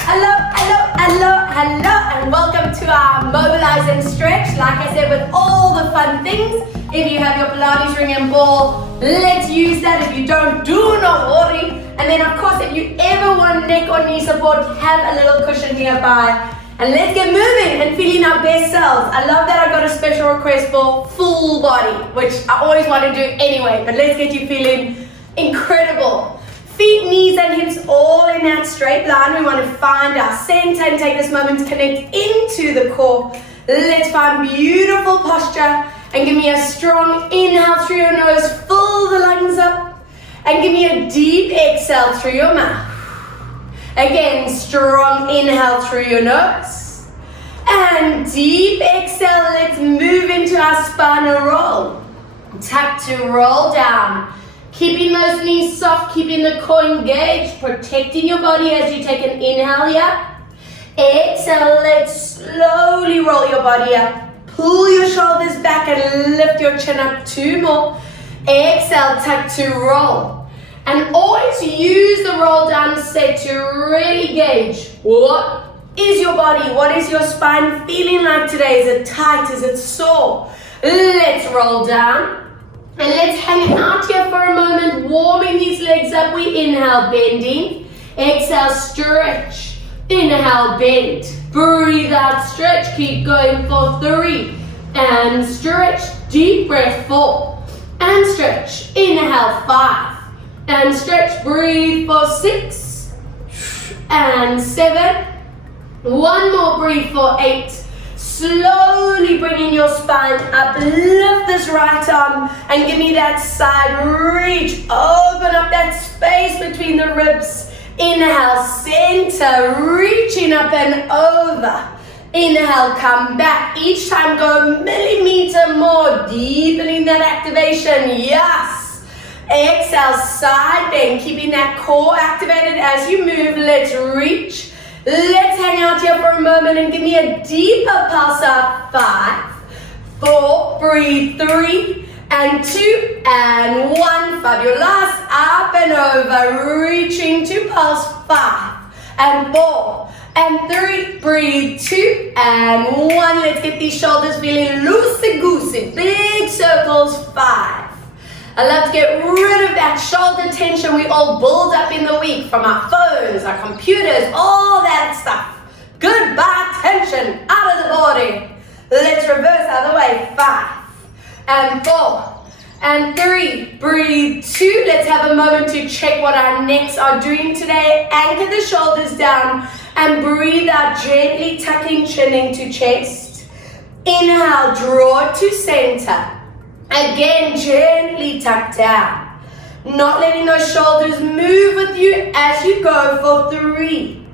Hello, and welcome to our mobilizing stretch. Like I said, with all the fun things. If you have your Pilates ring and ball, let's use that. If you don't, do not worry. And then, of course, if you ever want neck or knee support, have a little cushion nearby. And let's get moving and feeling our best selves. I love that I got a special request for full body, which I always want to do anyway. But let's get you feeling incredible. Feet, knees and hips all in that straight line. We want to find our center and take this moment to connect into the core. Let's find beautiful posture and give me a strong inhale through your nose. Fill the lungs up and give me a deep exhale through your mouth. Again, strong inhale through your nose and deep exhale. Let's move into our spinal roll. Tuck to roll down. Keeping those knees soft, keeping the core engaged, protecting your body as you take an inhale here. Exhale, let's slowly roll your body up. Pull your shoulders back and lift your chin up. 2 more. Exhale, tuck to roll. And always use the roll down state to really gauge what is your body, what is your spine feeling like today? Is it tight? Is it sore? Let's roll down. And let's hang out here for a moment, warming these legs up. We inhale, bending. Exhale, stretch. Inhale, bend. Breathe out, stretch. Keep going for 3. And stretch. Deep breath, 4. And stretch. Inhale, 5. And stretch. Breathe for 6. And 7. One more, breathe for 8. Slowly bringing your spine up, lift this right arm and give me that side reach. Open up that space between the ribs. Inhale, center, reaching up and over. Inhale, come back. Each time go a millimeter more, deepening that activation. Yes. Exhale, side bend, keeping that core activated as you move. Let's reach. Let's hang out here for a moment and give me a deeper pulse up. 5, 4, breathe, 3, and 2, and 1. Fabulous. Up and over, reaching to pulse. 5, and 4, and 3, breathe, 2, and 1. Let's get these shoulders feeling loosey-goosey. Big circles. 5. I love to get rid of that shoulder tension we all build up in the week from our phones, our computers, all that stuff. Goodbye tension, out of the body. Let's reverse out of the way. 5, and 4, and 3. Breathe, 2. Let's have a moment to check what our necks are doing today. Anchor the shoulders down and breathe out, gently tucking chin into chest. Inhale, draw to center. Again, gently tuck down. Not letting those shoulders move with you as you go for 3.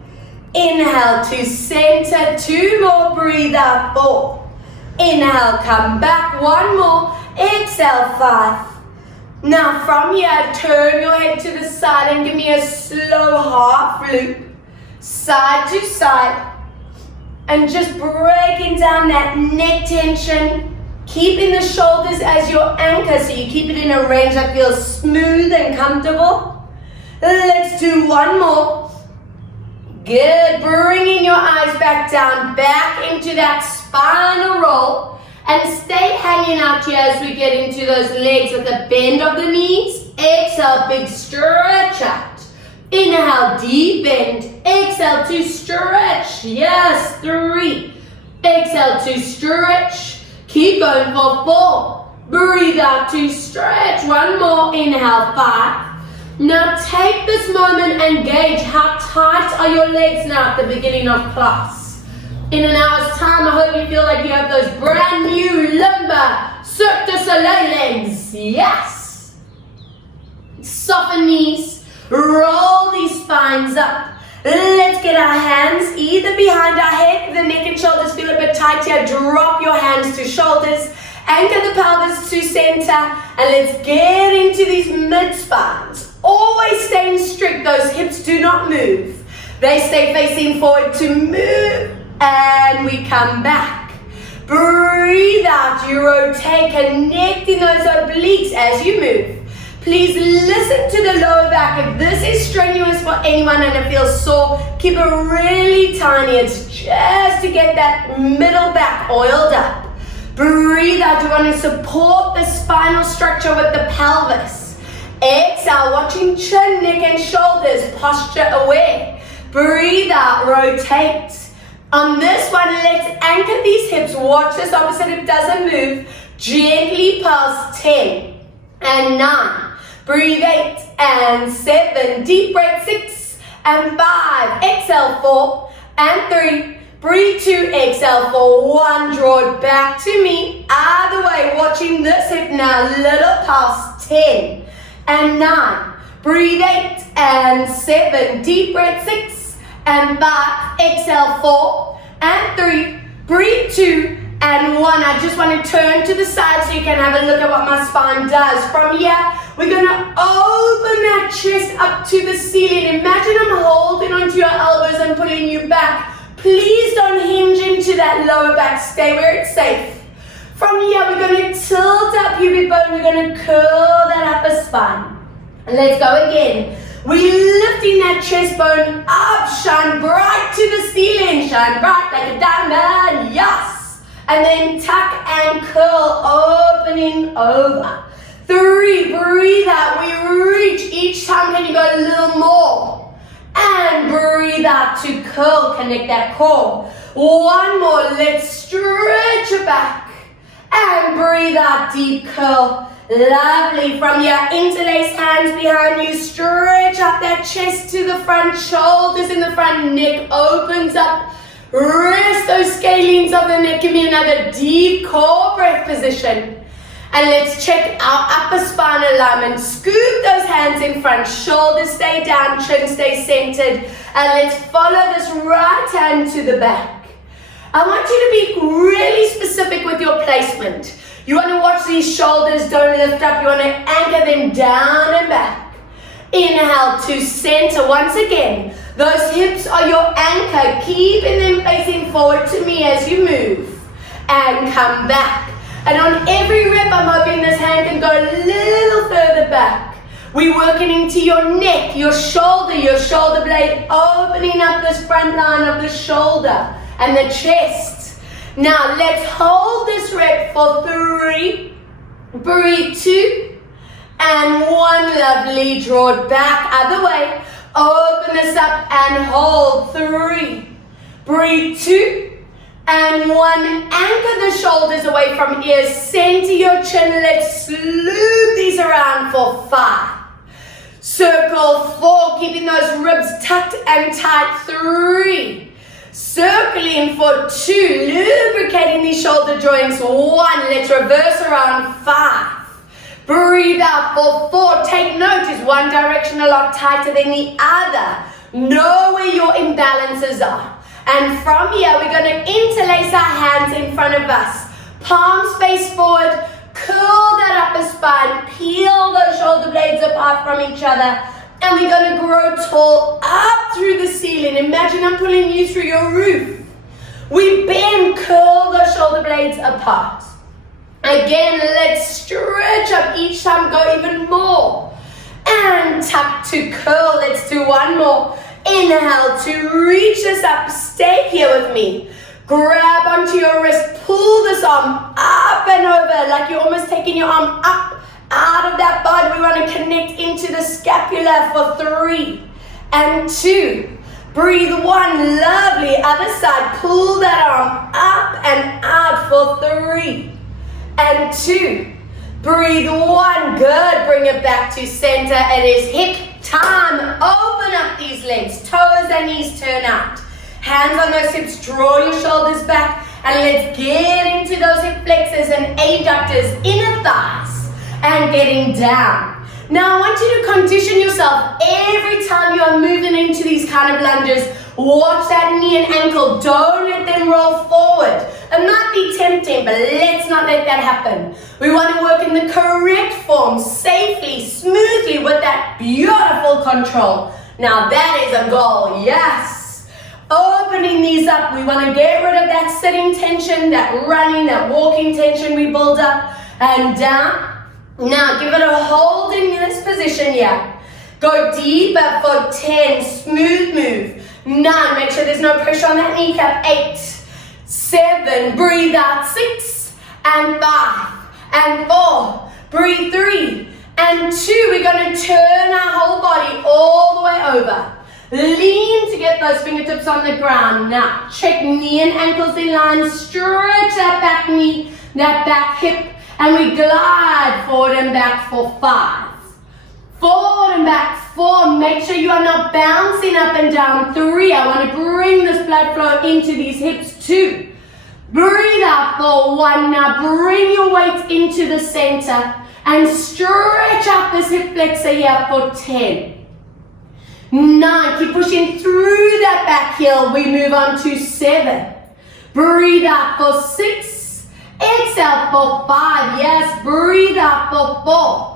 Inhale to center. 2 more. Breathe out. 4. Inhale, come back. 1 more. Exhale, 5. Now from here, turn your head to the side and give me a slow half loop. Side to side. And just breaking down that neck tension. Keeping the shoulders as your anchor so you keep it in a range that feels smooth and comfortable. Let's do 1 more. Good. Bringing your eyes back down, back into that spinal roll. And stay hanging out here as we get into those legs with a bend of the knees. Exhale, big stretch out. Inhale, deep bend. Exhale to stretch. Yes, 3. Exhale to stretch. Keep going for 4. Breathe out to stretch. 1 more. Inhale, 5. Now take this moment and gauge how tight are your legs now at the beginning of class. In an hour's time, I hope you feel like you have those brand new limber Cirque du Soleil legs. Yes. Soften knees. Roll these spines up. Let's get our hands either behind our head. If the neck and shoulders feel a bit tight here, drop your hands to shoulders. Anchor the pelvis to center. And let's get into these mid-spines. Always staying strict. Those hips do not move. They stay facing forward to move. And we come back. Breathe out. You rotate, connecting those obliques as you move. Please listen to the lower back. If this is strenuous for anyone and it feels sore, keep it really tiny. It's just to get that middle back oiled up. Breathe out. You want to support the spinal structure with the pelvis. Exhale, watching chin, neck and shoulders, posture away. Breathe out, rotate. On this one, let's anchor these hips. Watch this opposite hip doesn't move. Gently pulse 10 and 9. Breathe 8 and 7. Deep breath 6 and 5. Exhale 4 and 3. Breathe 2. Exhale for 1. Draw it back to me. Other way. Watching this hip now. Little pulse 10 and 9. Breathe 8 and 7. Deep breath 6 and 5. Exhale 4 and 3. Breathe 2 and 1. I just want to turn to the side so you can have a look at what my spine does. From here, we're going to open that chest up to the ceiling. Imagine I'm holding onto your elbows and pulling you back. Please don't hinge into that lower back. Stay where it's safe. From here, we're going to tilt up pubic bone. We're going to curl that upper spine. And let's go again. We're lifting that chest bone up. Shine bright to the ceiling. Shine bright like a diamond. Yes. And then tuck and curl, opening over. 3, breathe out. We reach. Each time, can you go a little more? And breathe out to curl, connect that core. 1 more, let's stretch it back. And breathe out, deep curl. Lovely. From your interlace hands behind you, stretch up that chest to the front, shoulders in the front, neck opens up. Rest those scalenes of the neck. Give me another deep core breath position. And let's check our upper spine alignment. Scoop those hands in front, shoulders stay down, chin stay centered. And let's follow this right hand to the back. I want you to be really specific with your placement. You want to watch these shoulders, don't lift up. You want to anchor them down and back. Inhale to center. Once again, those hips are your anchor. Keeping them facing forward to me as you move. And come back. And on every rep, I'm hoping this hand can go a little further back. We're working into your neck, your shoulder blade, opening up this front line of the shoulder and the chest. Now, let's hold this rep for 3. Breathe 2 and 1. Lovely. Draw it back. Other way. Open this up and hold. 3. Breathe 2. And 1, anchor the shoulders away from ears, center your chin, let's loop these around for 5. Circle 4, keeping those ribs tucked and tight. 3. Circling for 2, lubricating these shoulder joints. 1, let's reverse around. 5. Breathe out for 4. Take note, is one direction a lot tighter than the other. Know where your imbalances are. And from here, we're going to interlace our hands in front of us. Palms face forward, curl that upper spine, peel those shoulder blades apart from each other. And we're going to grow tall up through the ceiling. Imagine I'm pulling you through your roof. We bend, curl those shoulder blades apart. Again, let's stretch up each time, go even more. And tuck to curl. Let's do 1 more. Inhale to reach this up. Stay here with me. Grab onto your wrist. Pull this arm up and over like you're almost taking your arm up out of that bud. We want to connect into the scapula for 3 and 2. Breathe 1. Lovely. Other side. Pull that arm up and out for 3 and 2. Breathe 1. Good. Bring it back to center. It is hip time. Open up these legs. Toes and knees turn out. Hands on those hips. Draw your shoulders back. And let's get into those hip flexors and adductors, inner thighs. And getting down. Now I want you to condition yourself every time you are moving into these kind of lunges. Watch that knee and ankle. Don't let them roll forward. It might be tempting, but let's not let that happen. We want to work in the correct form, safely, smoothly, with that beautiful control. Now that is a goal, yes. Opening these up, we want to get rid of that sitting tension, that running, that walking tension we build up. And down, Now give it a hold in this position here. Go deeper for 10, smooth move. 9, make sure there's no pressure on that kneecap. 8, 7, breathe out. 6 and 5 and 4, breathe. 3 and 2, we're going to turn our whole body all the way over. Lean to get those fingertips on the ground. Now check knee and ankles in line, stretch that back knee, that back hip, and we glide forward and back for 5. Forward and back 4, make sure you are not bouncing up and down. 3, I want to bring this blood flow into these hips. 2, breathe out for 1. Now bring your weight into the center and stretch out this hip flexor here for 10. 9, keep pushing through that back heel. We move on to 7. Breathe out for 6. Exhale for 5. Yes, breathe out for 4.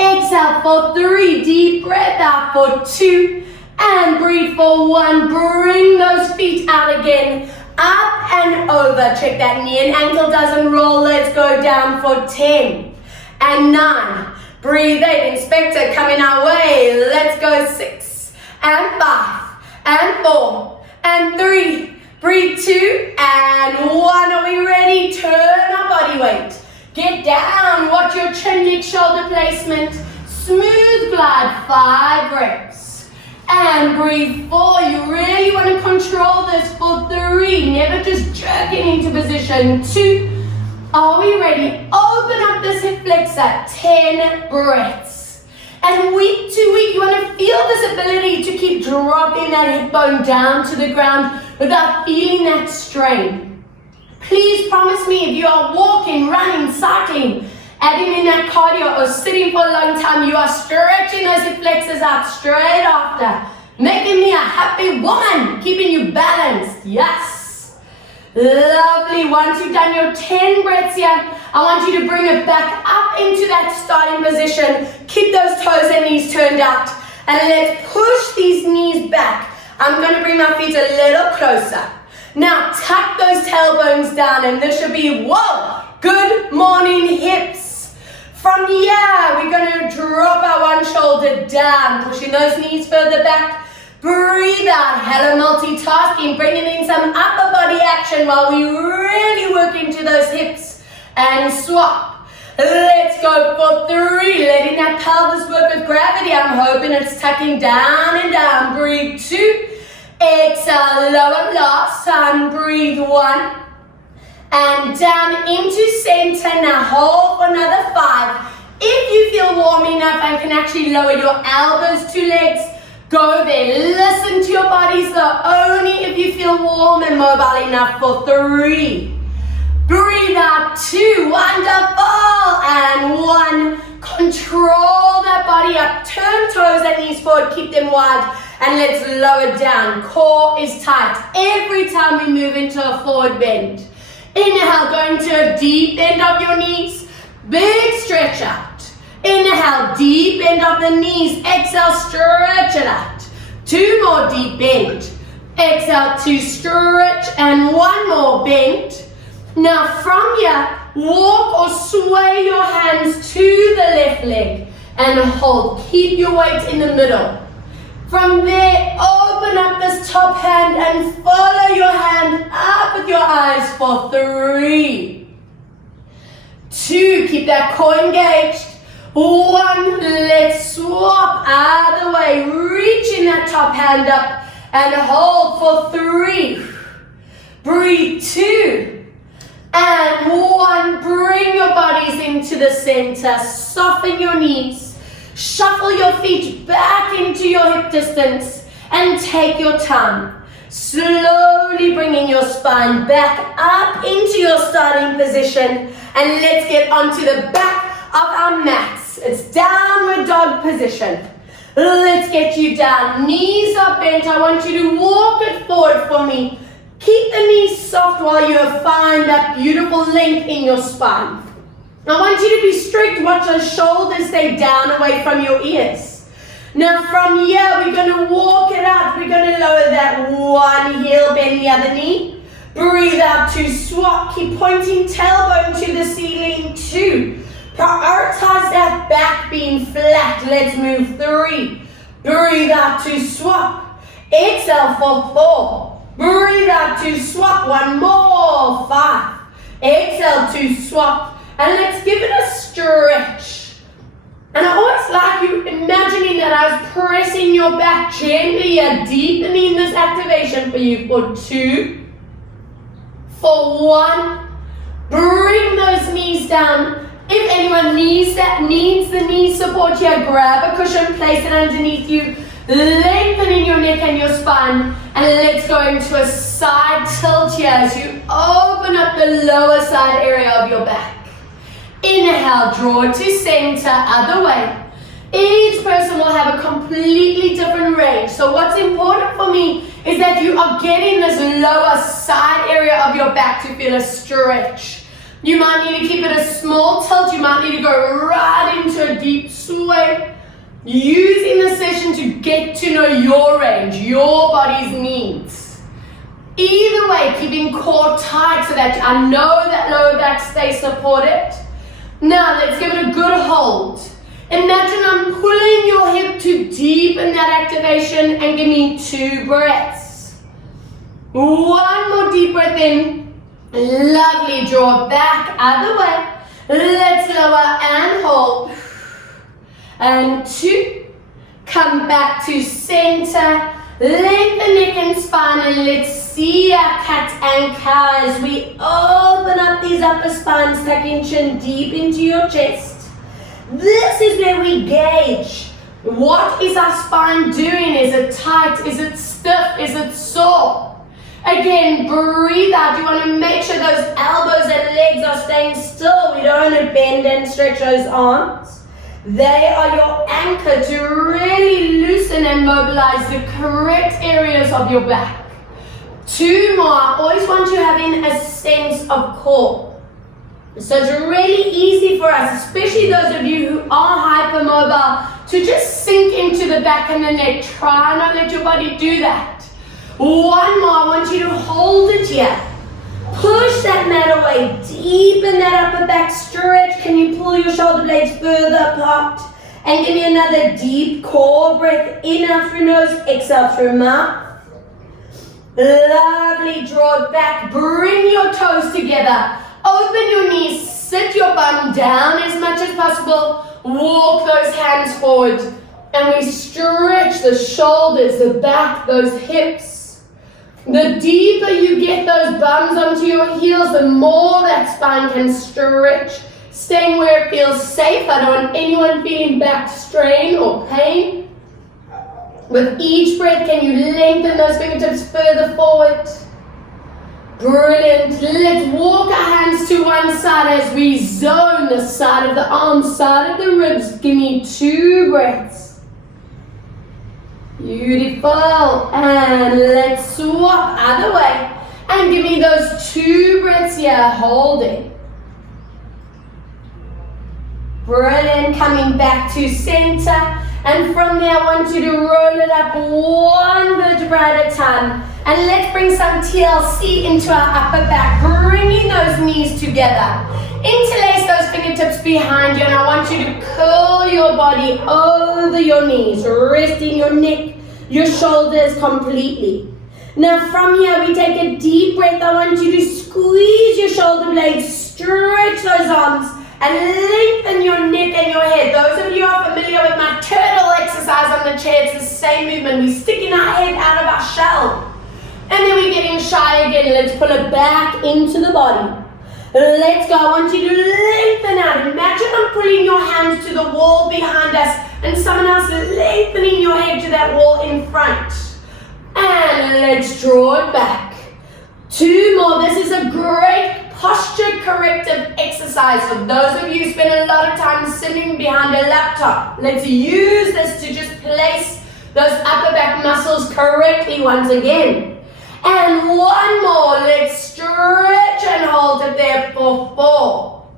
Exhale for 3, deep breath out for 2, and breathe for 1. Bring those feet out again, up and over. Check that knee and ankle doesn't roll. Let's go down for 10 and 9. Breathe 8, inspector coming our way. Let's go 6 and 5 and 4 and 3. Breathe 2 and 1. Are we ready? Turn our body weight. Get down, watch your chin, neck, shoulder placement. Smooth glide, 5 reps. And breathe 4. You really want to control this for 3. Never just jerking into position. 2. Are we ready? Open up this hip flexor. 10 breaths. And week to week, you want to feel this ability to keep dropping that hip bone down to the ground without feeling that strain. Please promise me if you are walking, running, cycling, adding in that cardio or sitting for a long time, you are stretching those hip flexors out straight after, making me a happy woman, keeping you balanced. Yes. Lovely. Once you've done your 10 breaths here, I want you to bring it back up into that starting position. Keep those toes and knees turned out. And let's push these knees back. I'm going to bring my feet a little closer. Now tuck those tailbones down, and this should be, whoa, good morning hips. From here, we're going to drop our one shoulder down, pushing those knees further back. Breathe out, hello multitasking, bringing in some upper body action while we really work into those hips. And swap. Let's go for 3, letting that pelvis work with gravity. I'm hoping it's tucking down and down. Breathe 2. Exhale, lower last time, breathe 1, and down into center. Now hold for another 5. If you feel warm enough and can actually lower your elbows to legs, go there. Listen to your bodies though, only if you feel warm and mobile enough for 3. Breathe out 2, wonderful, and 1. Control that body up, turn toes and knees forward, keep them wide. And let's lower down. Core is tight. Every time we move into a forward bend. Inhale, go into a deep bend of your knees. Big stretch out. Inhale, deep bend of the knees. Exhale, stretch it out. 2 more deep bend. Exhale to stretch, and 1 more bend. Now from here, walk or sway your hands to the left leg and hold. Keep your weight in the middle. From there, open up this top hand and follow your hand up with your eyes for 3. 2, keep that core engaged. 1, let's swap either way, reaching that top hand up and hold for 3. Breathe 2 and 1, bring your bodies into the center, soften your knees. Shuffle your feet back into your hip distance and take your time. Slowly bringing your spine back up into your starting position, and let's get onto the back of our mats. It's downward dog position. Let's get you down. Knees are bent. I want you to walk it forward for me. Keep the knees soft while you find that beautiful length in your spine. I want you to be strict. Watch those shoulders stay down away from your ears. Now from here, we're going to walk it out. We're going to lower that one heel, bend the other knee. Breathe out to swap. Keep pointing tailbone to the ceiling. 2. Prioritize that back being flat. Let's move 3. Breathe out to swap. Exhale for 4. Breathe out to swap. 1 more. 5. Exhale to swap. And let's give it a stretch. And I always like you imagining that I was pressing your back gently and deepening this activation for you for 2, for 1. Bring those knees down. If anyone needs the knee support here, grab a cushion, place it underneath you, lengthening your neck and your spine, and let's go into a side tilt here as you open up the lower side area of your back. Inhale, draw to center, other way. Each person will have a completely different range. So what's important for me is that you are getting this lower side area of your back to feel a stretch. You might need to keep it a small tilt. You might need to go right into a deep sway. Using the session to get to know your range, your body's needs. Either way, keeping core tight so that I know that lower back stays supported. Now let's give it a good hold. Imagine I'm pulling your hip to deepen that activation and give me 2 breaths. 1 more deep breath in. Lovely, draw back, other way. Let's lower and hold. And 2. Come back to center. Lengthen neck and spine and let's see our cat and cow as we open up these upper spines, tucking chin deep into your chest. This is where we gauge. What is our spine doing? Is it tight? Is it stiff? Is it sore? Again, breathe out. You want to make sure those elbows and legs are staying still. We don't want to bend and stretch those arms. They are your anchor to really loosen and mobilize the correct areas of your back. 2 more. I always want you having a sense of core. So it's really easy for us, especially those of you who are hypermobile, to just sink into the back and the neck. Try not let your body do that. 1 more. I want you to hold it here. Push that mat away. Deepen that upper back stretch. Can you pull your shoulder blades further apart? And give me another deep core breath. In out through nose, exhale through mouth. Lovely. Draw it back. Bring your toes together. Open your knees. Sit your bum down as much as possible. Walk those hands forward. And we stretch the shoulders, the back, those hips. The deeper you get those bums onto your heels, the more that spine can stretch. Staying where it feels safe. I don't want anyone feeling back strain or pain. With each breath, can you lengthen those fingertips further forward? Brilliant. Let's walk our hands to one side as we zone the side of the arms, side of the ribs. Give me 2 breaths. Beautiful. And let's swap other way. And give me those 2 breaths here, holding. Brilliant. Coming back to center. And from there, I want you to roll it up 1 vertebra at a time. And let's bring some TLC into our upper back, bringing those knees together. Interlace those fingertips behind you, and I want you to curl your body over your knees, resting your neck, your shoulders completely. Now from here, we take a deep breath. I want you to squeeze your shoulder blades, stretch those arms, and lengthen your neck and your head. Those of you who are familiar with my turtle exercise on the chair, it's the same movement. We're sticking our head out of our shell. And then we're getting shy again. Let's pull it back into the body. Let's go. I want you to lengthen out. Imagine I'm pulling your hands to the wall behind us and someone else lengthening your head to that wall in front. And let's draw it back. 2 more. This is a great posture corrective exercise for those of you who spend a lot of time sitting behind a laptop. Let's use this to just place those upper back muscles correctly once again. And 1 more. Let's stretch and hold it there for 4.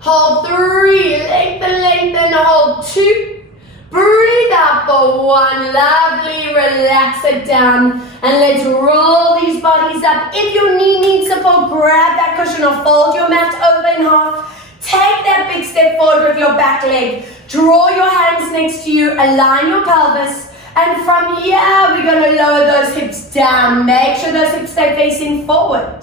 Hold 3. Lengthen, lengthen. Hold 2. Breathe out for 1. Lovely. Relax it down. And let's roll these bodies up. If your knee needs support, grab that cushion or fold your mat over in half. Take that big step forward with your back leg. Draw your hands next to you, align your pelvis, and from here, we're going to lower those hips down. Make sure those hips stay facing forward.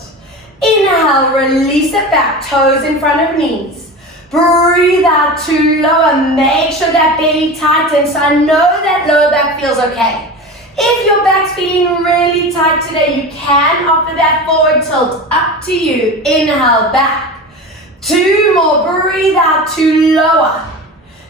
Inhale, release it back, toes in front of knees. Breathe out to lower. Make sure that belly tightens. I know that lower back feels okay. If your back's feeling really tight today, you can opt for that forward tilt. Up to you. Inhale, back. 2 more. Breathe out to lower.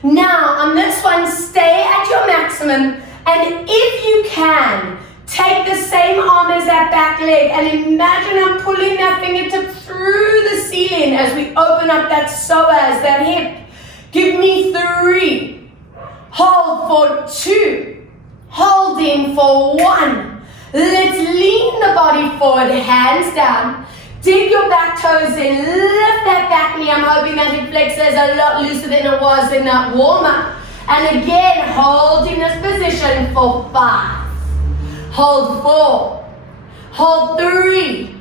Now, on this one, stay at your maximum. And if you can, take the same arm as that back leg and imagine I'm pulling that fingertip through the ceiling as we open up that psoas, that hip. Give me 3. Hold for 2. Holding for 1. Let's lean the body forward, hands down. Dig your back toes in, lift that back knee. I'm hoping that hip flexor is a lot looser than it was in that warm-up. And again, hold in this position for 5. Hold 4. Hold 3.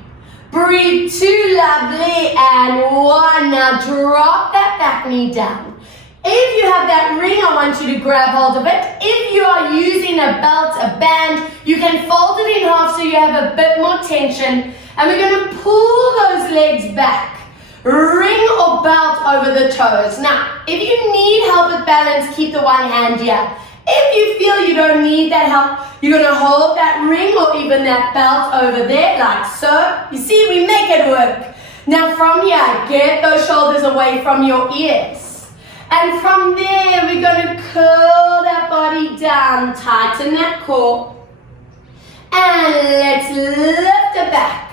Breathe 2, lovely, and 1. Now drop that back knee down. If you have that ring, I want you to grab hold of it. If you are using a belt, a band, you can fold it in half so you have a bit more tension. And we're going to pull those legs back. Ring or belt over the toes. Now, if you need help with balance, keep the one hand here. If you feel you don't need that help, you're going to hold that ring or even that belt over there like so. You see, we make it work. Now from here, get those shoulders away from your ears. And from there, we're going to curl that body down, tighten that core. And let's lift it back.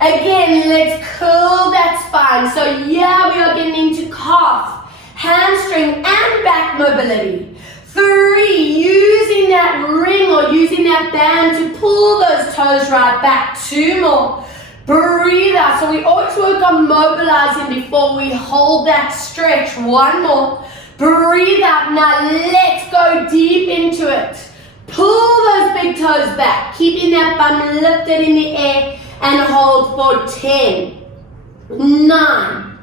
Again, let's curl that spine. So yeah, we are getting into calf, hamstring, and back mobility. 3, using that ring or using that band to pull those toes right back. 2 more. Breathe out. So we always work on mobilizing before we hold that stretch. 1 more. Breathe out. Now let's go deep into it. Pull those big toes back, keeping that bum lifted in the air. And hold for 10, 9,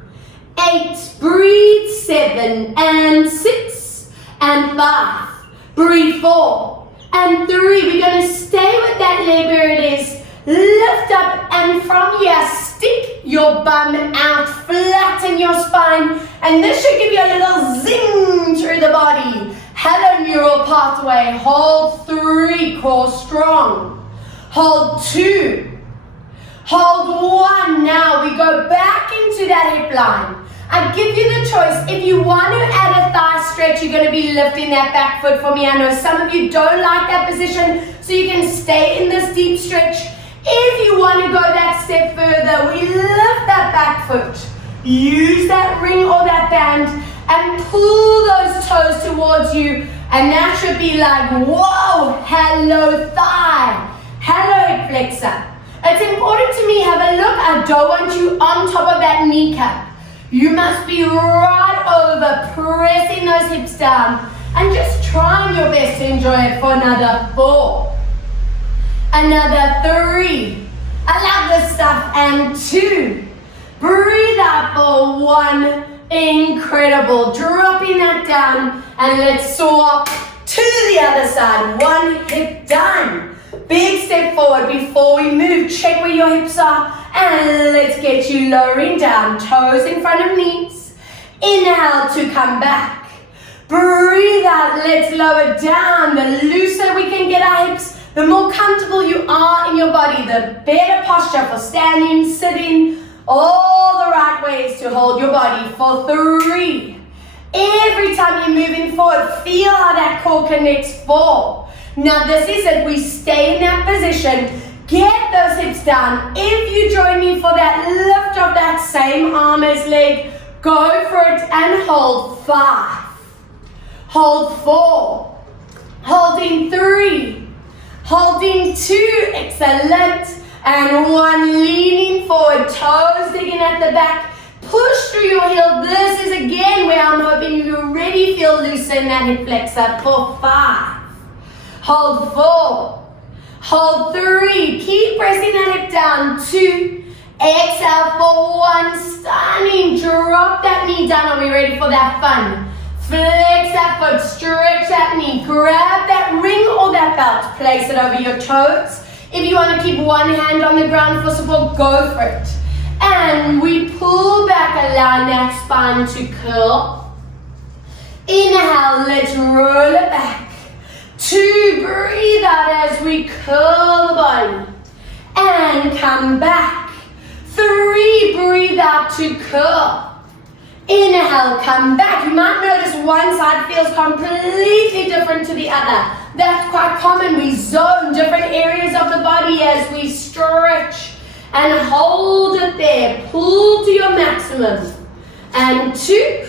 8, breathe 7, and 6, and 5, breathe 4, and 3. We're going to stay with that leg where it is. Lift up, and from here, stick your bum out, flatten your spine, and this should give you a little zing through the body. Hello, neural pathway. Hold 3, core strong. Hold 2. Hold 1. Now we go back into that hip line. I give you the choice. If you want to add a thigh stretch, you're going to be lifting that back foot for me. I know some of you don't like that position, so you can stay in this deep stretch. If you want to go that step further, we lift that back foot. Use that ring or that band and pull those toes towards you. And that should be like, whoa, hello thigh, hello hip flexor. It's important to me, have a look, I don't want you on top of that kneecap. You must be right over, pressing those hips down and just trying your best to enjoy it for another 4. Another 3. I love this stuff. And 2. Breathe out for 1. Incredible. Dropping that down and let's soar to the other side. 1 hip done. Big step forward before we move. Check where your hips are and let's get you lowering down. Toes in front of knees. Inhale to come back. Breathe out. Let's lower down. The looser we can get our hips, the more comfortable you are in your body, the better posture for standing, sitting, all the right ways to hold your body for 3. Every time you're moving forward, feel how that core connects. 4. Now this is it. We stay in that position. Get those hips down. If you join me for that lift of that same arm as leg, go for it and hold. 5. Hold 4. Holding 3. Holding 2. Excellent. And 1. Leaning forward. Toes digging at the back. Push through your heel. This is again where I'm hoping you already feel looser in that hip flexor. For 5. Hold 4. Hold 3. Keep pressing that hip down. 2. Exhale for 1, stunning. Drop that knee down. Are we ready for that fun? Flex that foot, stretch that knee. Grab that ring or that belt. Place it over your toes. If you want to keep one hand on the ground for support, go for it. And we pull back, allow that spine to curl. Inhale, let's roll it back. 2, breathe out as we curl the body. And come back. 3, breathe out to curl. Inhale, come back. You might notice one side feels completely different to the other. That's quite common. We zone different areas of the body as we stretch. And hold it there. Pull to your maximum. And 2.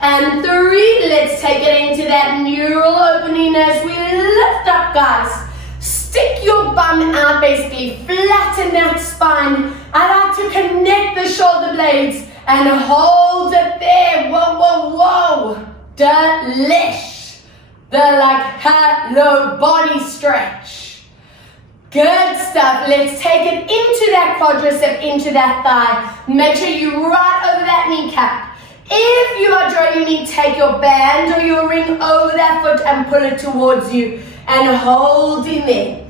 And 3. Let's take it into that neural opening as we lift up, guys. Stick your bum out, basically. Flatten that spine. I like to connect the shoulder blades and hold it there. Whoa, whoa, whoa. Delish. The hello body stretch. Good stuff. Let's take it into that quadricep, into that thigh. Make sure you right over that kneecap. If you are drawing your knee, take your band or your ring over that foot and pull it towards you and hold in there.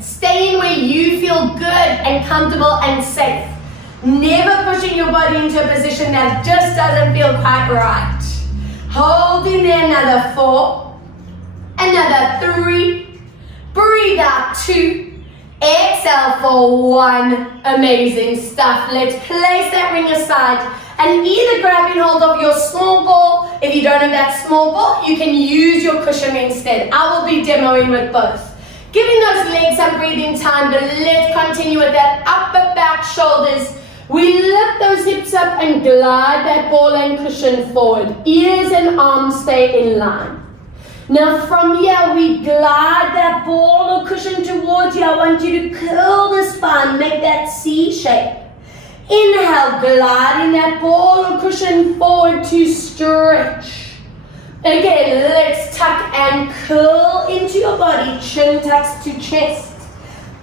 Stay in where you feel good and comfortable and safe. Never pushing your body into a position that just doesn't feel quite right. Hold in there, another 4, another 3, breathe out 2, exhale for 1, amazing stuff. Let's place that ring aside and either grab and hold of your small ball. If you don't have that small ball, you can use your cushion instead. I will be demoing with both. Giving those legs some breathing time, but let's continue with that upper back, shoulders. We lift those hips up and glide that ball and cushion forward. Ears and arms stay in line. Now from here, we glide that ball or cushion towards you. I want you to curl the spine, make that C shape. Inhale, gliding that ball or cushion forward to stretch. Again, let's tuck and curl into your body, chin tucks to chest.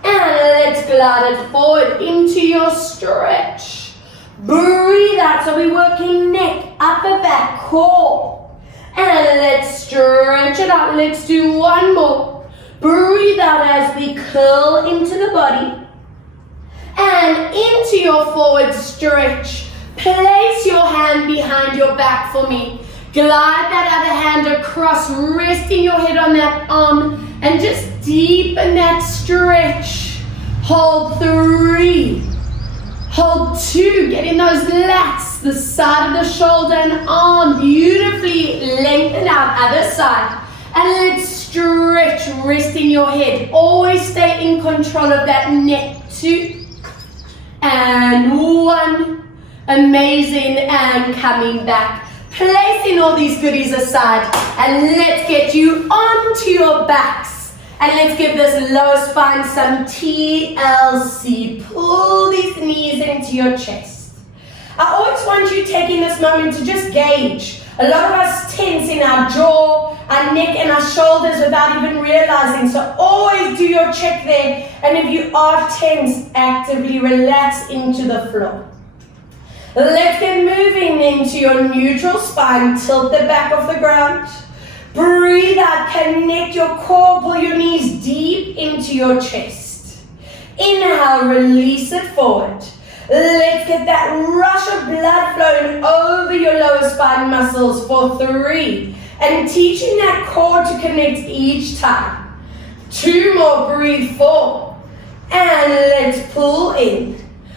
And let's glide it forward into your stretch. Breathe out, so we're working neck, upper back, core. And let's stretch it out. Let's do one more. Breathe out as we curl into the body. And into your forward stretch. Place your hand behind your back for me. Glide that other hand across, resting your head on that arm, and just deepen that stretch. Hold 3, hold 2, getting those lats, the side of the shoulder and arm, beautifully lengthen out, other side. And let's stretch, resting your head. Always stay in control of that neck. 2, and 1, amazing, and coming back. Placing all these goodies aside, and let's get you onto your backs. And let's give this low spine some TLC. Pull these knees into your chest. I always want you taking this moment to just gauge. A lot of us tense in our jaw, our neck, and our shoulders without even realizing. So always do your check there. And if you are tense, actively relax into the floor. Let's get moving into your neutral spine. Tilt the back off the ground. Breathe out, connect your core, pull your knees deep into your chest. Inhale, release it forward. Let's get that rush of blood flowing over your lower spine muscles for 3. And teaching that core to connect each time. 2 more, breathe 4. And let's pull in.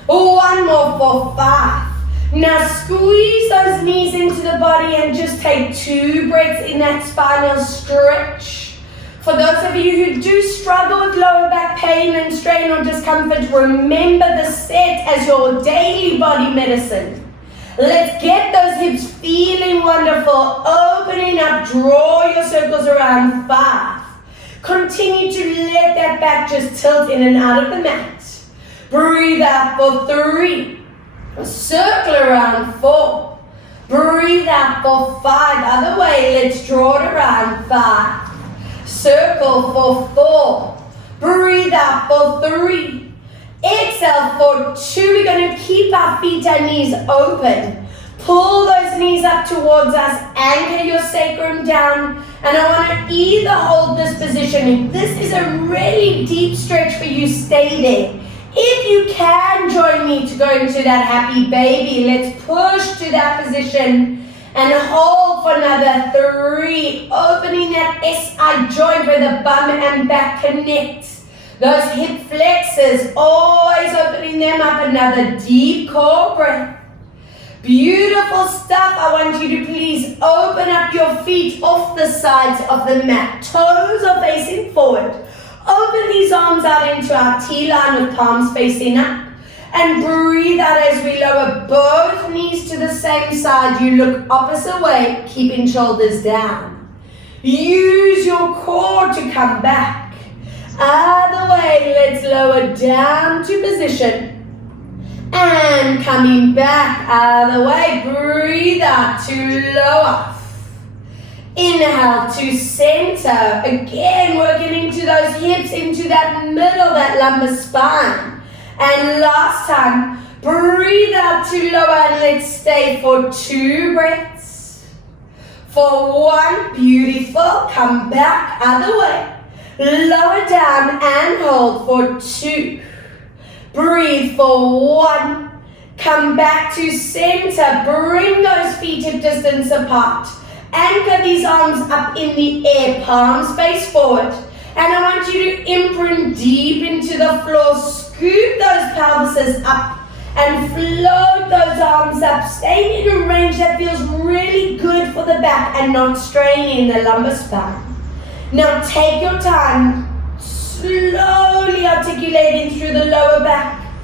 1 more for 5. Now squeeze those knees into the body and just take 2 breaths in that spinal stretch. For those of you who do struggle with lower back pain and strain or discomfort, remember the set as your daily body medicine. Let's get those hips feeling wonderful, opening up, draw your circles around. 5. Continue to let that back just tilt in and out of the mat. Breathe out for 3. Circle around. 4. Breathe out for 5. Other way, let's draw it around. 5. Circle for 4. Breathe out for 3. Exhale exhale for 2. We're going to keep our feet and knees open. Pull those knees up towards us, anchor your sacrum down, and I want to either hold this position. If this is a really deep stretch for you, stay there. If you can join me to go into that happy baby, let's push to that position and hold for another 3. Opening that SI joint where the bum and back connect. Those hip flexors, always opening them up. Another deep core breath. Beautiful stuff. I want you to please open up your feet off the sides of the mat. Toes are facing forward. Open these arms out into our T-line with palms facing up. And breathe out as we lower both knees to the same side. You look opposite way, keeping shoulders down. Use your core to come back. Other way, let's lower down to position. And coming back, other way, breathe out to lower. Inhale to center. Again, working into those hips, into that middle, that lumbar spine. And last time, breathe out to lower and let's stay for 2 breaths. For 1, beautiful. Come back, other way. Lower down and hold for 2. Breathe for 1. Come back to center. Bring those feet hip distance apart. Anchor these arms up in the air. Palms face forward. And I want you to imprint deep into the floor. Scoop those pelvises up. And float those arms up. Stay in a range that feels really good for the back and not straining the lumbar spine. Now take your time. Slowly articulating through the lower back,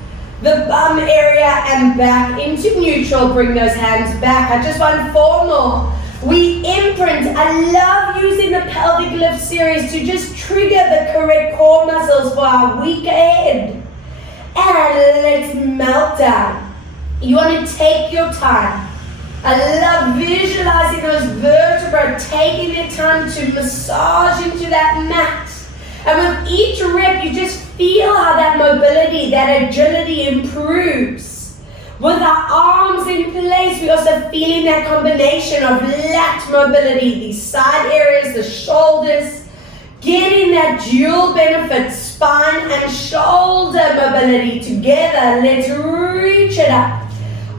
the bum area, and back into neutral. Bring those hands back. I just want 4 more. We imprint. I love using the pelvic lift series to just trigger the correct core muscles for our week ahead. And let's melt down. You want to take your time. I love visualizing those vertebrae, taking their time to massage into that mat. And with each rep, you just feel how that mobility, that agility improves. With our arms in place, we're also feeling that combination of lat mobility, these side areas, the shoulders, getting that dual benefit, spine and shoulder mobility together. Let's reach it up.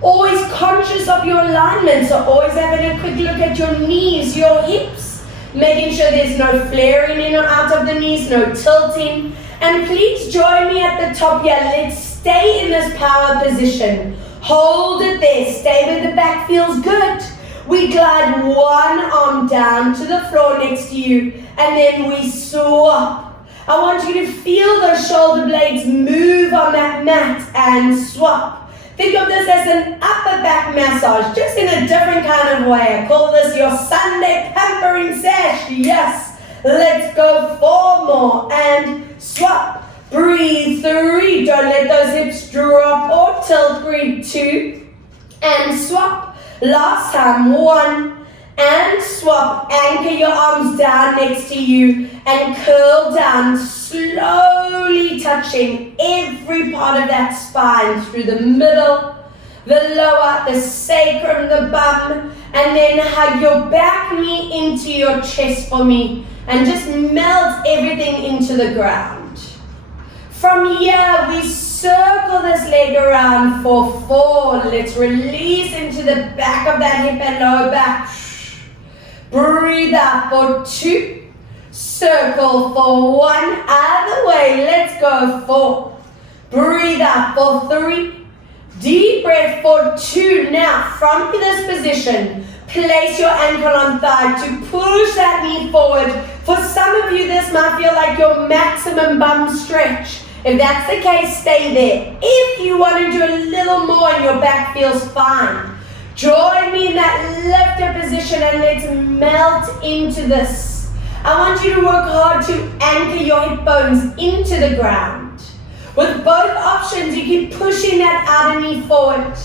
Always conscious of your alignment, so always having a quick look at your knees, your hips, making sure there's no flaring in or out of the knees, no tilting. And please join me at the top here. Let's stay in this power position. Hold it there. Stay where the back feels good. We glide one arm down to the floor next to you, and then we swap. I want you to feel those shoulder blades move on that mat and swap. Think of this as an upper back massage, just in a different kind of way. I call this your Sunday pampering sesh. Yes. Let's go 4 more and swap. Breathe 3. Don't let those hips drop or tilt. Breathe 2 and swap. Last time. 1 and swap. Anchor your arms down next to you and curl down, slowly touching every part of that spine through the middle, the lower, the sacrum, the bum, and then hug your back knee into your chest for me and just melt everything into the ground. From here, we circle this leg around for 4. Let's release into the back of that hip and lower back. Breathe out for 2. Circle for 1. Other way. Let's go 4. Breathe out for 3. Deep breath for 2. Now, from this position, place your ankle on thigh to push that knee forward. For some of you, this might feel like your maximum bum stretch. If that's the case, stay there. If you want to do a little more and your back feels fine, join me in that lifted position and let's melt into this. I want you to work hard to anchor your hip bones into the ground. With both options, you keep pushing that outer knee forward.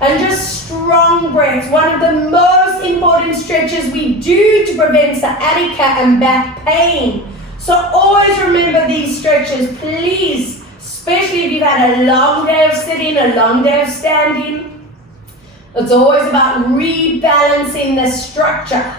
And just strong breaths. One of the most important stretches we do to prevent sciatica and back pain. So always remember these stretches. Please especially if you've had a long day of sitting, a long day of standing. It's always about rebalancing the structure.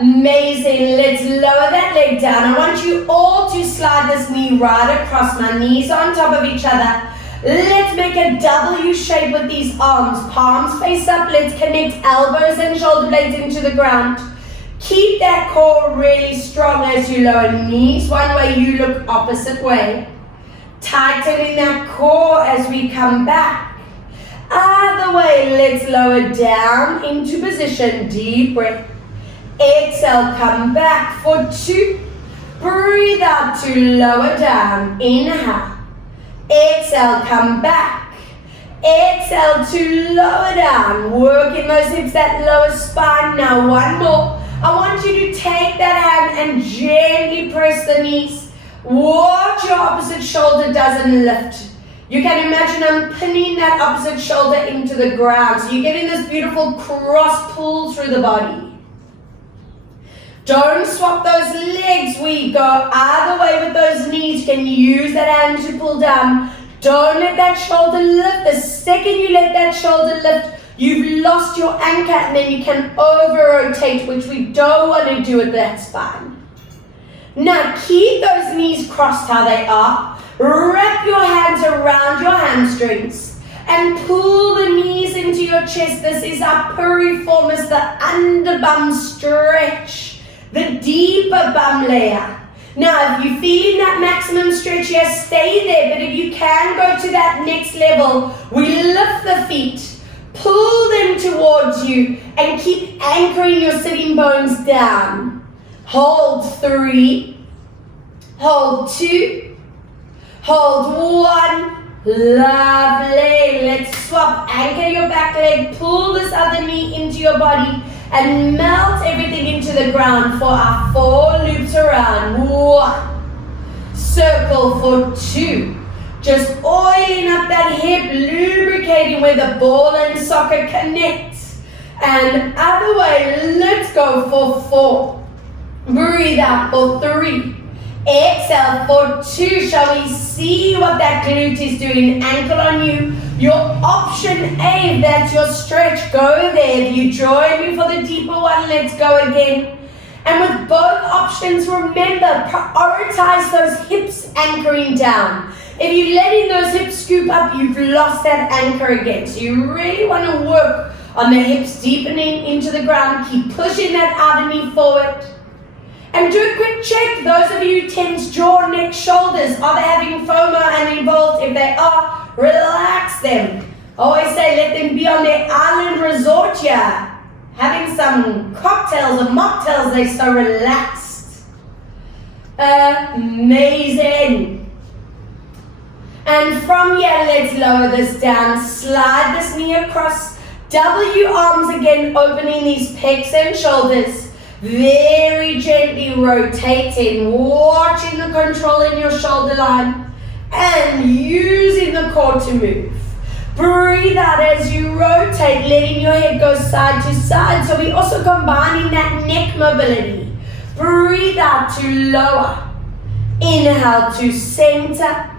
Amazing. Let's lower that leg down. I want you all to slide this knee right across, my knees on top of each other. Let's make a W shape with these arms. Palms face up. Let's connect elbows and shoulder blades into the ground. Keep that core really strong as you lower knees one way, you look opposite way. Tightening that core as we come back. Other way, let's lower down into position. Deep breath. Exhale, come back for 2. Breathe out to lower down. Inhale. Exhale, come back. Exhale to lower down. Working those hips, that lower spine. Now one more. I want you to take that hand and gently press the knees. Watch your opposite shoulder doesn't lift. You can imagine I'm pinning that opposite shoulder into the ground. So you're getting this beautiful cross pull through the body. Don't swap those legs. We go either way with those knees. You can use that hand to pull down. Don't let that shoulder lift. The second you let that shoulder lift, you've lost your anchor and then you can over-rotate, which we don't want to do with that spine. Now keep those knees crossed how they are. Wrap your hands around your hamstrings and pull the knees into your chest. This is our piriformis, the under bum stretch. The deeper bum layer. Now, if you're feeling that maximum stretch here, stay there. But if you can go to that next level, we lift the feet, pull them towards you, and keep anchoring your sitting bones down. Hold 3, hold 2, hold 1. Lovely. Let's swap. Anchor your back leg, pull this other knee into your body, and melt everything into the ground for our 4 loops around. 1. Circle for 2. Just oiling up that hip, lubricating where the ball and socket connect. And other way, let's go for 4. Breathe out for 3. Exhale for 2. Shall we see what that glute is doing? Ankle on you. Your option A, that's your stretch. Go there. If you join me for the deeper one, let's go again. And with both options, remember, prioritize those hips anchoring down. If you let in those hips scoop up, you've lost that anchor again. So you really want to work on the hips deepening into the ground. Keep pushing that outer knee forward. And do a quick check. Those of you who tense jaw, neck, shoulders, are they having FOMO and involved? If they are, relax them. I always say let them be on their island resort here, having some cocktails or mocktails. They're so relaxed. Amazing. And from here, let's lower this down. Slide this knee across. W arms again, opening these pecs and shoulders. Very gently rotating, watching the control in your shoulder line and using the core to move. Breathe out as you rotate, letting your head go side to side. So we're also combining that neck mobility. Breathe out to lower. Inhale to center.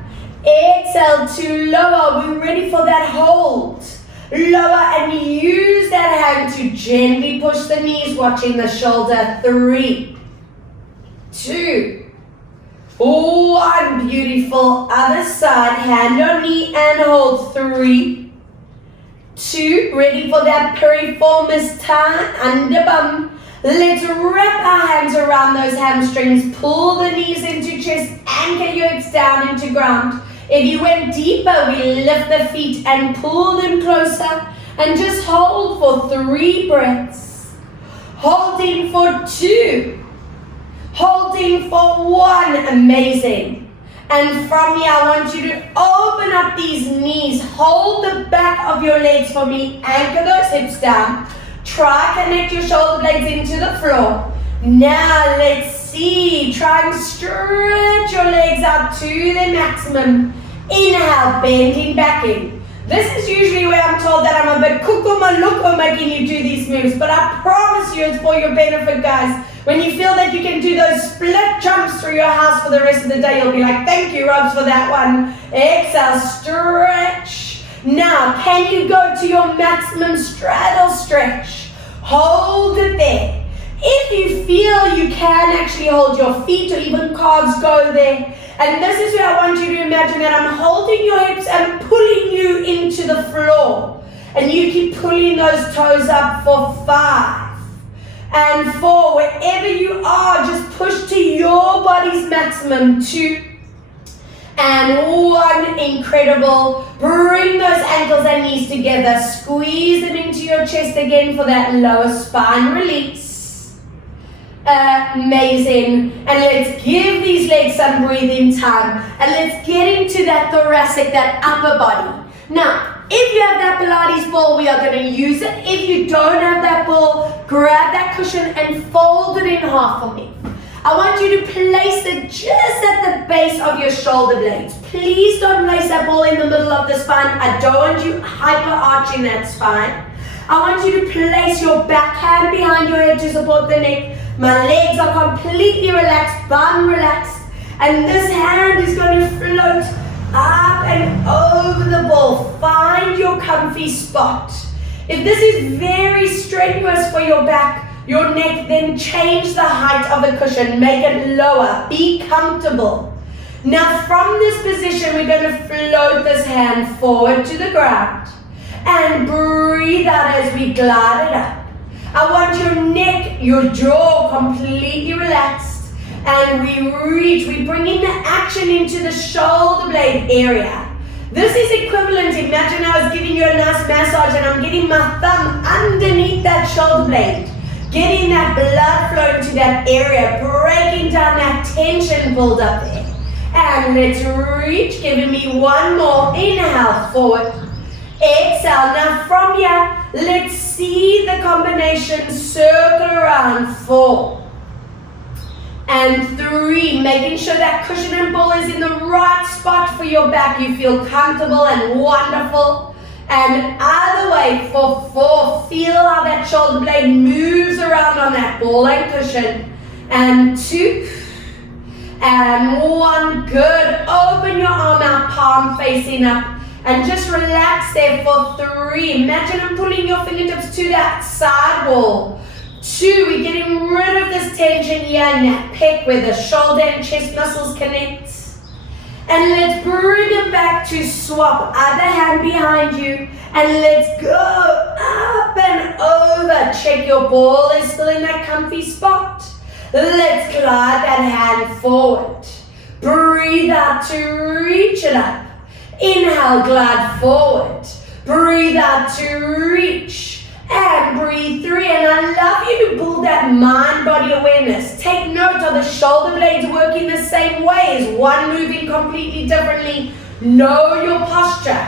Exhale to lower. We're ready for that hold. Lower and use that hand to gently push the knees, watching the shoulder. 3, 2, 1. Beautiful. Other side. Hand on knee and hold. 3, 2. Ready for that piriformis turn. Under bum. Let's wrap our hands around those hamstrings. Pull the knees into chest. Anchor your hips down into ground. If you went deeper, we lift the feet and pull them closer and just hold for 3 breaths. Holding for 2. Holding for 1. Amazing. And from here, I want you to open up these knees. Hold the back of your legs for me. Anchor those hips down. Try connect your shoulder blades into the floor. Now let's see. Try and stretch your legs out to the maximum. Inhale, bending back in. This is usually where I'm told that I'm a bit kukumaluko making you do these moves, but I promise you it's for your benefit, guys. When you feel that you can do those split jumps through your house for the rest of the day, you'll be like, thank you, Robs, for that one. Exhale, stretch. Now, can you go to your maximum straddle stretch? Hold it there. If you feel you can actually hold your feet or even calves, go there. And this is where I want you to imagine that I'm holding your hips and pulling you into the floor. And you keep pulling those toes up for 5 and 4. Wherever you are, just push to your body's maximum. 2 and 1. Incredible. Bring those ankles and knees together. Squeeze them into your chest again for that lower spine release. Amazing. And let's give these legs some breathing time. And let's get into that thoracic, that upper body. Now, if you have that Pilates ball, we are going to use it. If you don't have that ball, grab that cushion and fold it in half for me. I want you to place it just at the base of your shoulder blades. Please don't place that ball in the middle of the spine. I don't want you hyper-arching that spine. I want you to place your back hand behind your head to support the neck. My legs are completely relaxed, bum relaxed. And this hand is going to float up and over the ball. Find your comfy spot. If this is very strenuous for your back, your neck, then change the height of the cushion. Make it lower. Be comfortable. Now from this position, we're going to float this hand forward to the ground. And breathe out as we glide it up. I want your neck, your jaw completely relaxed. And we reach, we bring in the action into the shoulder blade area. This is equivalent, imagine I was giving you a nice massage and I'm getting my thumb underneath that shoulder blade. Getting that blood flow into that area, breaking down that tension pulled up there. And let's reach, giving me one more. Inhale, forward. Exhale. Now from here, let's see the combination circle around. 4 and 3, making sure that cushion and ball is in the right spot for your back. You feel comfortable and wonderful. And other way for 4, feel how that shoulder blade moves around on that ball and cushion. And 2 and 1, good. Open your arm out, palm facing up. And just relax there for 3. Imagine I'm pulling your fingertips to that side wall. 2, we're getting rid of this tension here in that pec where the shoulder and chest muscles connect. And let's bring it back to swap. Other hand behind you. And let's go up and over. Check your ball is still in that comfy spot. Let's glide that hand forward. Breathe out to reach it up. Inhale, glide forward. Breathe out to reach. And breathe 3. And I love you to build that mind-body awareness. Take note of the shoulder blades working the same way. Is one moving completely differently? Know your posture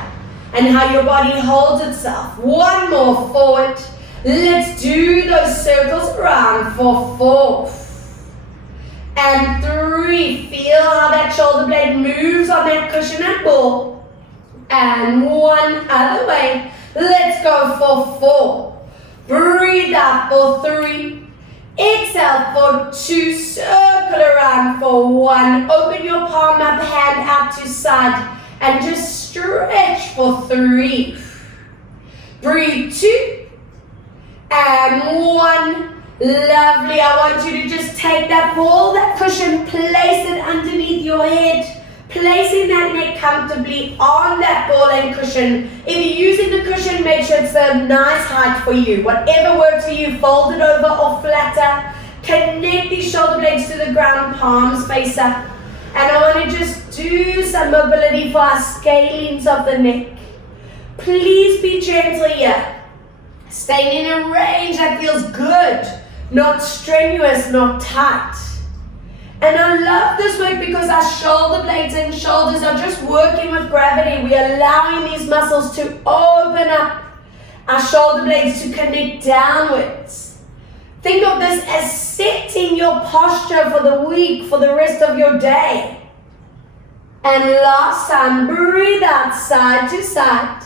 and how your body holds itself. One more forward. Let's do those circles around for 4 and 3. Feel how that shoulder blade moves on that cushion and ball. And 1 other way. Let's go for 4. Breathe out for 3. Exhale for 2. Circle around for 1. Open your palm up, hand out to side. And just stretch for 3. Breathe 2. And 1. Lovely. I want you to just take that ball, that cushion, place it underneath your head. Placing that neck comfortably on that ball and cushion. If you're using the cushion, make sure it's a nice height for you. Whatever works for you, fold it over or flatter. Connect these shoulder blades to the ground, palms face up. And I want to just do some mobility for our scalenes of the neck. Please be gentle here. Staying in a range that feels good, not strenuous, not tight. And I love this work because our shoulder blades and shoulders are just working with gravity. We are allowing these muscles to open up, our shoulder blades to connect downwards. Think of this as setting your posture for the week, for the rest of your day. And last time, breathe out side to side.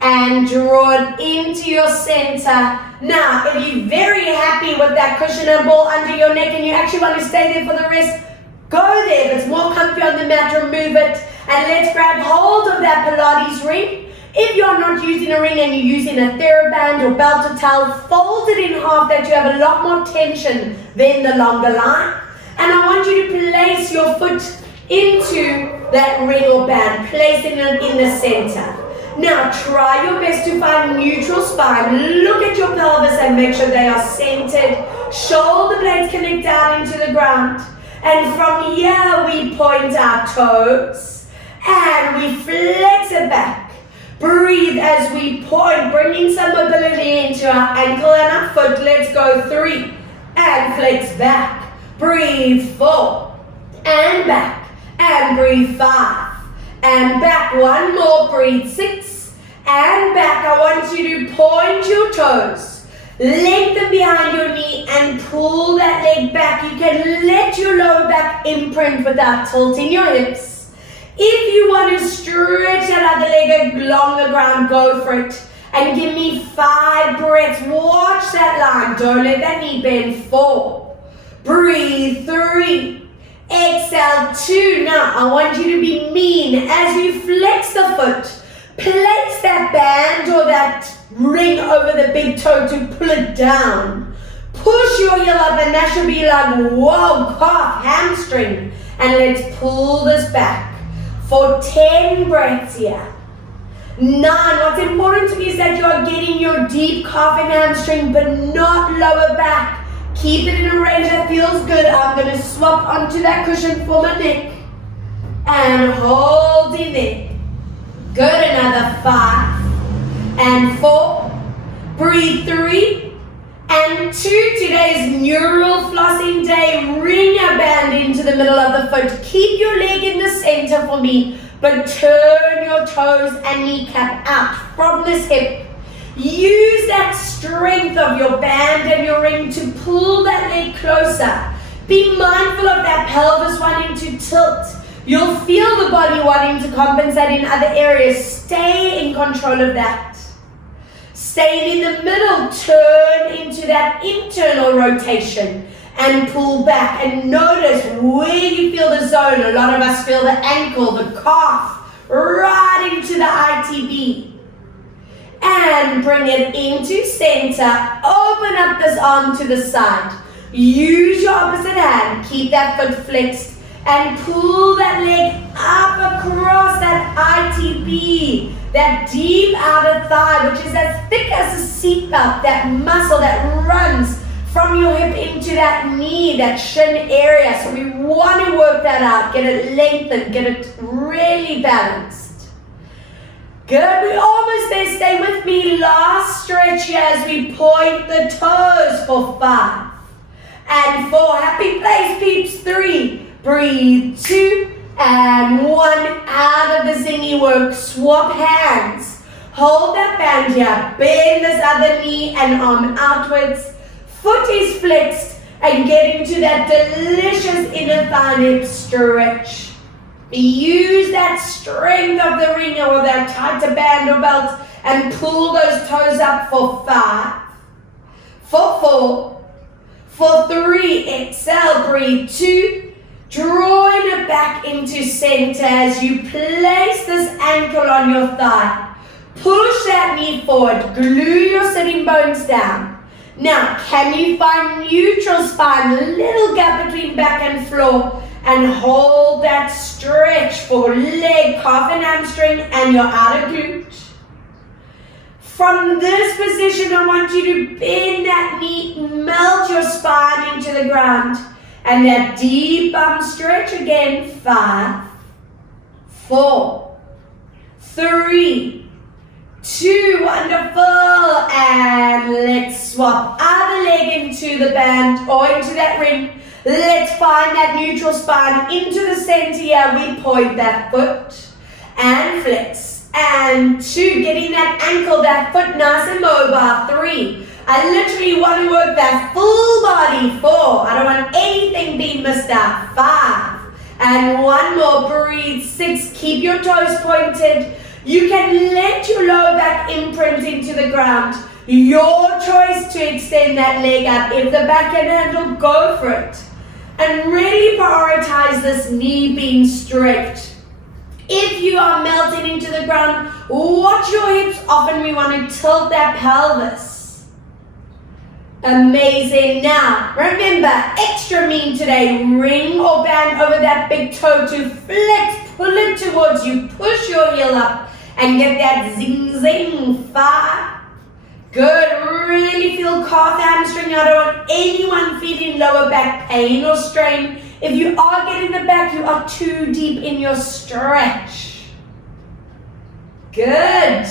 and draw it into your center. Now, if you're very happy with that cushion and ball under your neck and you actually want to stay there for the rest, go there. If it's more comfy on the mat, remove it. And let's grab hold of that Pilates ring. If you're not using a ring and you're using a TheraBand or belt or towel, fold it in half that you have a lot more tension than the longer line. And I want you to place your foot into that ring or band, placing it in the center. Now try your best to find neutral spine. Look at your pelvis and make sure they are centered. Shoulder blades connect down into the ground. And from here we point our toes and we flex it back. Breathe as we point, bringing some mobility into our ankle and our foot. Let's go 3 and flex back. Breathe 4 and back and breathe 5. And back, one more, breathe 6, and back. I want you to point your toes, lengthen behind your knee and pull that leg back. You can let your lower back imprint without tilting your hips. If you want to stretch that other leg along the ground, go for it. And give me 5 breaths. Watch that line. Don't let that knee bend. 4. Breathe. 3. Exhale, 2. Now, I want you to be mean. As you flex the foot, place that band or that ring over the big toe to pull it down. Push your heel up and that should be like, whoa, calf, hamstring. And let's pull this back for 10 breaths here. 9. What's important to me is that you are getting your deep calf and hamstring, but not lower back. Keep it in a range that feels good. I'm going to swap onto that cushion for my neck. And hold in there. Good, another 5. And 4. Breathe 3. And 2. Today's neural flossing day. Ring a band into the middle of the foot. Keep your leg in the center for me. But turn your toes and kneecap out from this hip. Use that strength of your band and your ring to pull that leg closer. Be mindful of that pelvis wanting to tilt. You'll feel the body wanting to compensate in other areas. Stay in control of that. Staying in the middle, turn into that internal rotation and pull back. And notice where you feel the zone. A lot of us feel the ankle, the calf, right into the ITB. And bring it into center. Open up this arm to the side. Use your opposite hand. Keep that foot flexed. And pull that leg up across that ITB. That deep outer thigh, which is as thick as a seatbelt. That muscle that runs from your hip into that knee, that shin area. So we want to work that out. Get it lengthened. Get it really balanced. Good, we're almost there. Stay with me. Last stretch here as we point the toes for 5. And 4. Happy place, peeps. 3. Breathe. 2. And 1. Out of the zingy work. Swap hands. Hold that band here. Bend this other knee and arm outwards. Foot is flexed. And get into that delicious inner thigh hip stretch. Use that strength of the ring or that tighter band or belt and pull those toes up for 5, for 4, for 3, exhale, breathe 2, drawing it back into center as you place this ankle on your thigh. Push that knee forward, glue your sitting bones down. Now, can you find neutral spine, little gap between back and floor? And hold that stretch for leg, calf and hamstring and your outer glute. From this position, I want you to bend that knee, melt your spine into the ground. And that deep bum stretch again. 5, 4, 3, 2, wonderful. And let's swap other leg into the band or into that ring. Let's find that neutral spine into the center here. We point that foot and flex. And 2, getting that ankle, that foot nice and mobile. 3, I literally want to work that full body. 4, I don't want anything being missed out. 5, and 1 more, breathe. 6, keep your toes pointed. You can let your lower back imprint into the ground. Your choice to extend that leg up. If the back can handle, go for it. And really prioritize this knee being straight. If you are melting into the ground, watch your hips. Often we want to tilt that pelvis. Amazing. Now, remember, extra mean today. Ring or band over that big toe to flex. Pull it towards you. Push your heel up and get that zing zing. 5. Good. Really feel calf hamstring. I don't want anyone feeling lower back pain or strain. If you are getting the back, you are too deep in your stretch. Good.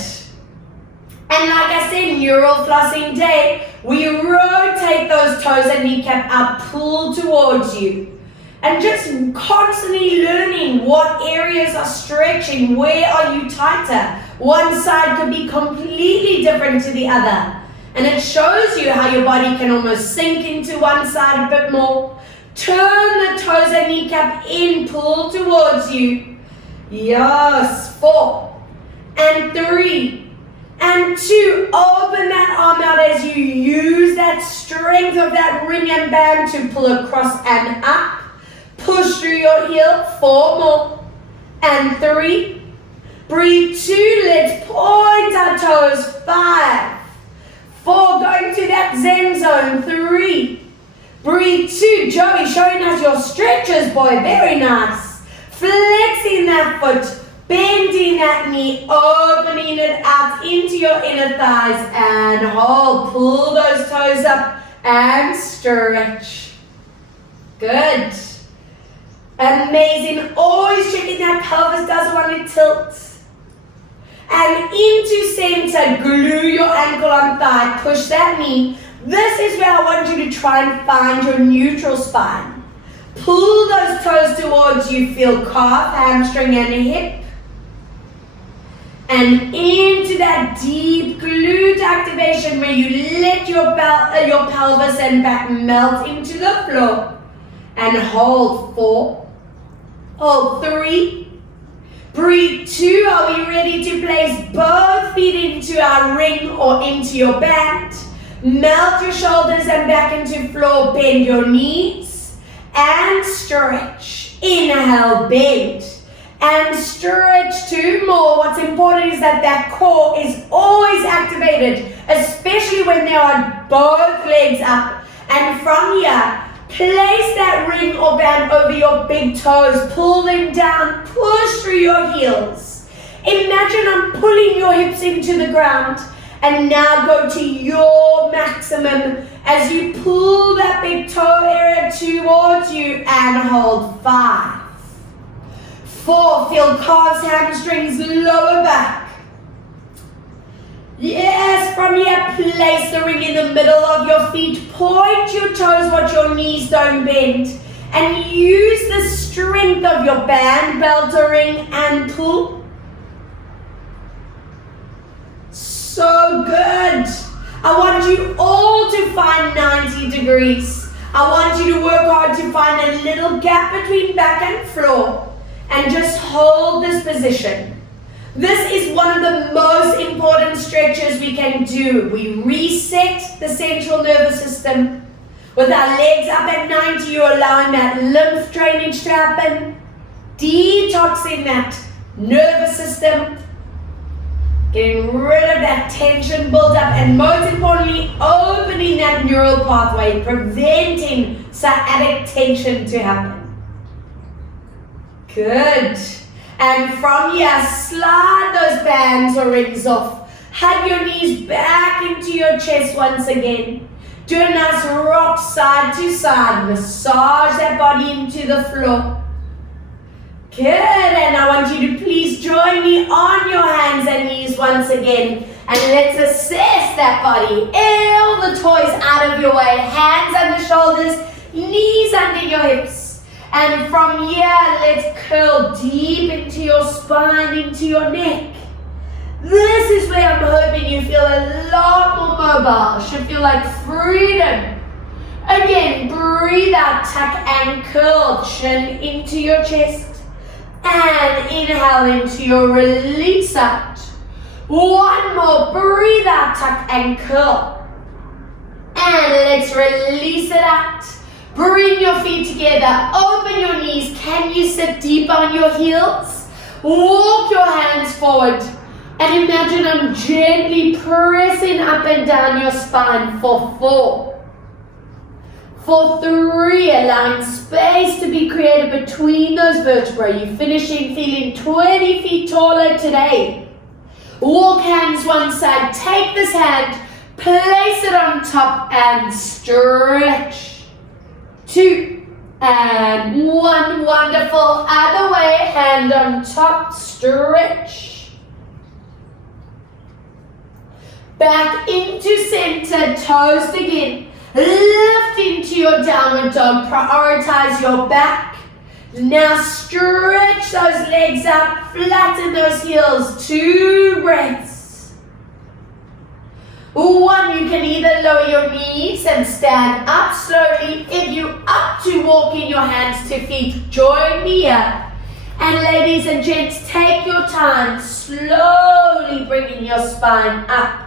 And like I said, neural flossing day, we rotate those toes and kneecap up, pull towards you. And just constantly learning what areas are stretching, where are you tighter. One side could be completely different to the other. And it shows you how your body can almost sink into one side a bit more. Turn the toes and kneecap in, pull towards you. Yes, 4 and 3 and 2. Open that arm out as you use that strength of that ring and band to pull across and up. Push through your heel. 4 more and 3. Breathe 2. Let's point our toes. 5, 4. Going to that Zen zone. 3. Breathe 2. Joey showing us your stretches, boy. Very nice. Flexing that foot. Bending that knee. Opening it out into your inner thighs. And hold. Pull those toes up and stretch. Good. Amazing. Always checking that pelvis doesn't want to tilt. And into center. Glue your ankle on thigh. Push that knee. This is where I want you to try and find your neutral spine. Pull those toes towards you. Feel calf, hamstring, and hip. And into that deep glute activation where you let your pelvis and back melt into the floor. And hold 4. Hold 3. Breathe 2. Are we ready to place both feet into our ring or into your band? Melt your shoulders and back into floor. Bend your knees and stretch. Inhale, bend and stretch. 2 more. What's important is that that core is always activated, especially when there are both legs up. And from here, place that ring or band over your big toes. Pull them down. Push through your heels. Imagine I'm pulling your hips into the ground. And now go to your maximum as you pull that big toe area towards you and hold 5. 4. Feel calves, hamstrings, lower back. Yes, from here, place the ring in the middle of your feet. Point your toes, watch your knees don't bend. And use the strength of your band, belt or ring, and pull. So good. I want you all to find 90 degrees. I want you to work hard to find a little gap between back and floor. And just hold this position. This is one of the most important stretches we can do. We reset the central nervous system. With our legs up at 90, you're allowing that lymph drainage to happen. Detoxing that nervous system. Getting rid of that tension buildup and most importantly, opening that neural pathway, preventing sciatic tension to happen. Good. And from here, slide those bands or rings off. Hug your knees back into your chest once again. Do a nice rock side to side. Massage that body into the floor. Good, and I want you to please join me on your hands and knees once again. And let's assess that body. All the toys out of your way. Hands under shoulders, knees under your hips. And from here, let's curl deep into your spine, into your neck. This is where I'm hoping you feel a lot more mobile. Should feel like freedom. Again, breathe out, tuck and curl. Chin into your chest. And inhale into your release out. One more, breathe out, tuck and curl. And let's release it out. Bring your feet together, open your knees. Can you sit deep on your heels? Walk your hands forward. And imagine I'm gently pressing up and down your spine for 4. For 3, allowing space to be created between those vertebrae. You're finishing feeling 20 feet taller today. Walk hands one side, take this hand, place it on top and stretch. 2 and 1, wonderful. Other way, hand on top, stretch. Back into center, toes again. Lift into your downward dog, prioritize your back. Now stretch those legs out, flatten those heels, 2 breaths. 1, you can either lower your knees and stand up slowly. If you're up to walking your hands to feet, join me here. And ladies and gents, take your time, slowly bringing your spine up.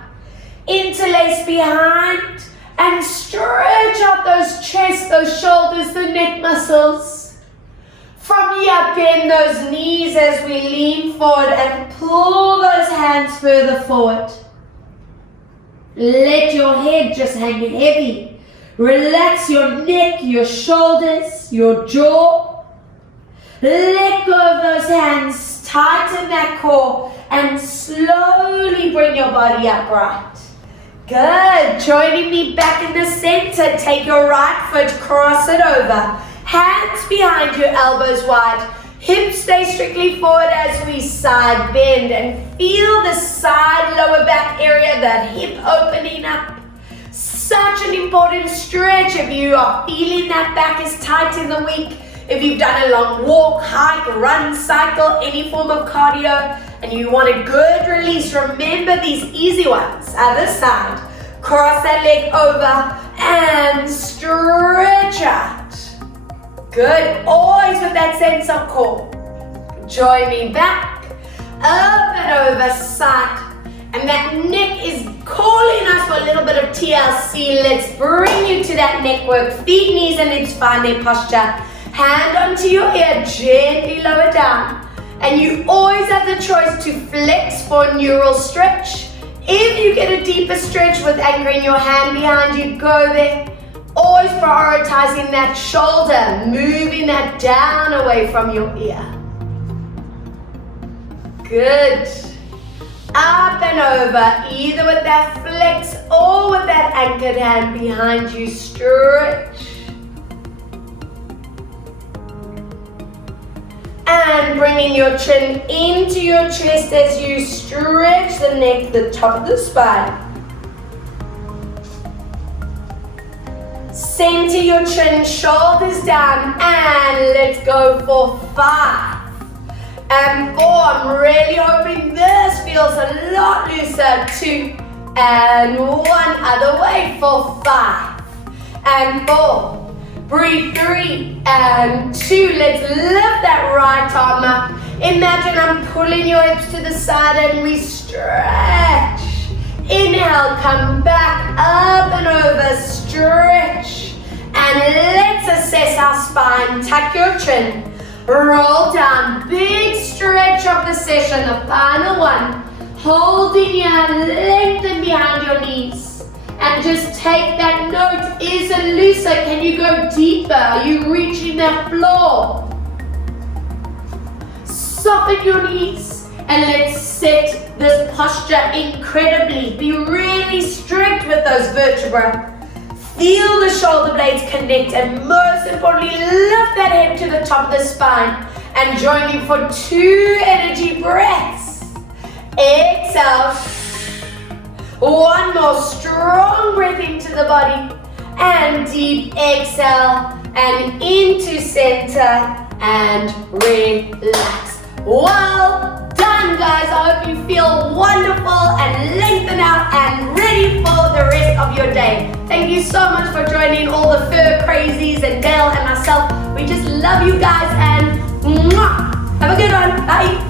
Interlace behind and stretch out those chest, those shoulders, the neck muscles. From here, bend those knees as we lean forward and pull those hands further forward. Let your head just hang heavy. Relax your neck, your shoulders, your jaw. Let go of those hands, tighten that core, and slowly bring your body upright. Good. Joining me back in the center. Take your right foot, cross it over. Hands behind you, elbows wide. Hips stay strictly forward as we side bend and feel the side lower back area, that hip opening up. Such an important stretch if you are feeling that back is tight in the week. If you've done a long walk, hike, run, cycle, any form of cardio, and you want a good release, remember these easy ones. Other side. Cross that leg over and stretch out. Good. Always with that sense of core. Join me back. Up and over, side. And that neck is calling us for a little bit of TLC. Let's bring you to that neck work. Feet, knees, and hips find their posture. Hand onto your ear, gently lower down. And you always have the choice to flex for a neural stretch. If you get a deeper stretch with anchoring your hand behind you, go there. Always prioritizing that shoulder, moving that down away from your ear. Good. Up and over, either with that flex or with that anchored hand behind you, stretch. And bringing your chin into your chest as you stretch the neck, the top of the spine. Center your chin, shoulders down, and let's go for 5. And 4, I'm really hoping this feels a lot looser. 2, and 1, other way for 5, and 4. Breathe 3 and 2. Let's lift that right arm up. Imagine I'm pulling your hips to the side and we stretch. Inhale, come back, up and over, stretch. And let's assess our spine. Tuck your chin, roll down. Big stretch of the session, the final one. Holding here, lengthen behind your knees. And just take that note. Is it looser? Can you go deeper? Are you reaching that floor? Soften your knees and let's set this posture incredibly. Be really strict with those vertebrae. Feel the shoulder blades connect and most importantly, lift that head to the top of the spine and join me for 2 energy breaths. Exhale. 1 more strong breath into the body and deep exhale and into center and relax. Well done, guys. I hope you feel wonderful and lengthen out and ready for the rest of your day. Thank you so much for joining all the fur crazies and Dale and myself. We just love you guys and mwah! Have a good one. Bye.